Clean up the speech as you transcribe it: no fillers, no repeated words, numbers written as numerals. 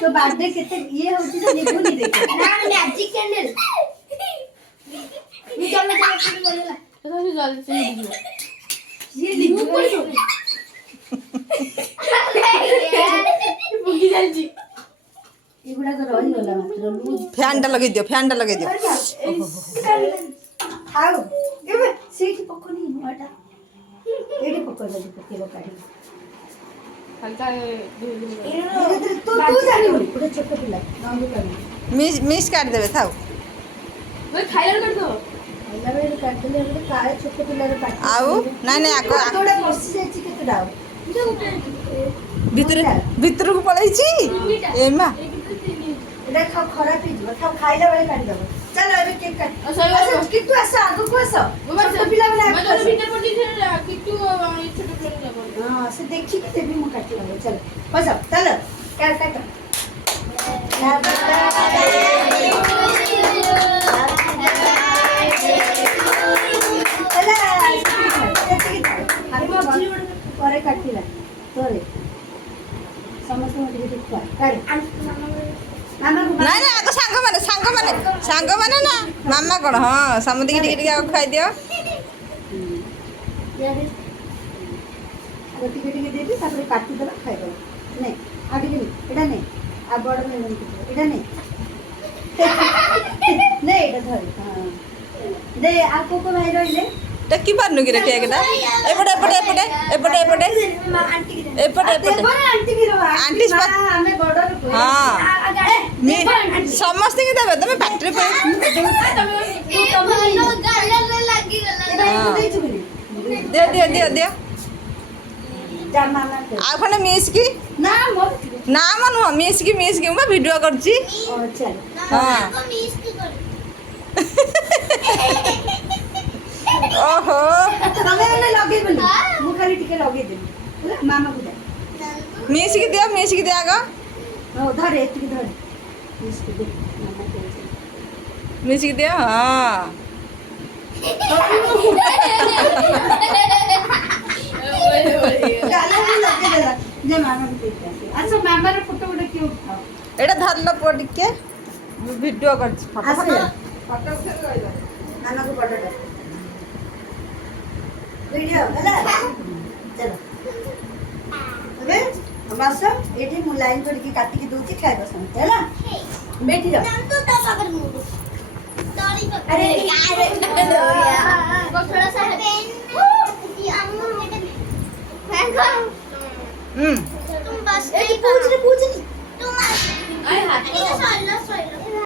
तो बर्थडे केते ये होची तो निभुनी देखो ना मैजिक कैंडल ये चलो चलो शुरू करेला तो जल्दी से निकलो ये निभु पड़ो बुगी जालजी एगुडा को रही होला मात्र लूज फैन टा लगे दियो आओ एबे सीट पकोनी मोटा एडी पको जल्दी पकेलो काढी हल्का तू जानी बोली पुरा छोट पिला नाम जानी मिस काट देबे थाओ मैं खाइला कर दो पहिला बेर काट देले हमरे काळे छोट पिला रे पाटी आउ नाइ नाइ आको थोड़ा बसी जाई केते डाउ भीतर को पळाइची एमा एटा खाओ खराब ही जीव खाओ खाइला बेले काटी दबो चलो एबे केक काट सही बात है। किट्टू आसा आगो को आसा मैं छोट पिला बना मैं तो भीतर पड़ दी थी किट्टू ये छोटे प्लेट लगा हां से देखी के देबी मु काटी दबो चल बस चलो काट काट ପରେ କାଟିଲା ତୋରେ ସମସ୍ତଙ୍କୁ ଟିକେ ଟିକେ କାଢ ମାମାକୁ ନାଇଁ ନାଇଁ ଆଗ ସାଙ୍ଗ ମାନେ ନା ମାମା କଣ ହଁ ସମୁଦି ଟିକେ ଟିକେ ଆଗ ଖାଇ ଦିଅ ଇଆଡେ ଆଗ ଟିକେ ଟିକେ ଦେବି ତାପରେ କାଟିଦେବା ଖାଇଦେବା ନେ ଆଉ ଟିକେ ଏଇଟା ନେ ଆଉ ବଡ଼ ମେଲନ ଏଇଟା ନେ ନେ ଏଇଟା ଧରି ହଁ ଦେ ଆଉ କୋକ ଭାଇ ରହିଲେ ଟେକି ପାରୁନୁ କି ରେ କେକଟା ଏପଟେ ଆଣ୍ଟି କି ରବା ଆଣ୍ଟି ଆମେ ବଡ଼ ଲୋକ ହଁ ସମସ୍ତେ ଦେବେ ତମେ ପାଟିରେ ଦିଅ ଆଉ ଖଣ୍ଡେ ମିଶିକି ନା ମୋ ନା ମ ନୁହଁ ମିଶିକି ମୁଁ ବା ଭିଡ଼ିଓ କରୁଛି ଚାଲ ହଁ ଓହୋ ତମେ ମାନେ ଲଗେଇବନି ମୁଁ ଖାଲି ଟିକେ ଲଗେଇଦେବି ହେଲା ମାମାକୁ ଦେ ମିଶିକି ଦିଅ ଆଗ ହଉ ଧରେ ଏତିକି ଧରେ ମିଶିକି ଦେ ମାମା କହୁଛି ମିଶିକି ଦିଅ ହଁ ଲଗେଇଦେଲା ଯେ ମାମାକୁ ଦେଇକି ଆସ ଆସ ମାମାର ଫଟୋ ଗୋଟେ କିଏ ଉଠାଅ ଏଇଟା ଧରିଲ ପୁଅ ଟିକେ ଭିଡ଼ିଓ କରିଛି ଆସିଲା ଫଟୋ ଉଠେଇ ରହିଲା ମାମାକୁ ଫଟୋଟା ଭିଡ଼ିଓ ହେଲା ଚାଲ ଏବେ ମାସ ଏଠି ମୁଁ ଲାଇନ୍ କରିକି କାଟିକି ଦଉଛି ଖାଇବା ସମସ୍ତେ ହେଲା ବେଠି ଯାଅ अरे थोड़ा सा तुम बस पूछ नहीं तुम अरे हाथ